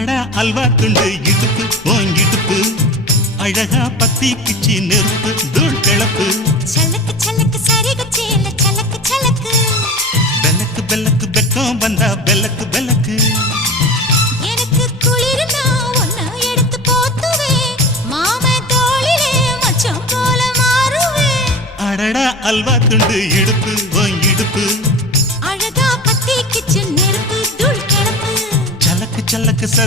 அடடா அல்வா துண்டு இடுப்பு ஓன் இடுப்பு அழகா பத்தி கிச்சி நெருப்பு தூள் கிளப்பு சலக்கு சலக்கு சரிக சேல சலக்கு சலக்கு பெல்லக்கு பெல்லக்கு பெக்கம் வந்தா பெல்லக்கு பெல்லக்கு எனக்கு குளிர்னா ஒன்ன எடுத்து போத்துவே மாமே தோளிலே மச்சம் போல மாறுவே அடடா அல்வா துண்டு இடுப்பு ஓன் இடுப்பு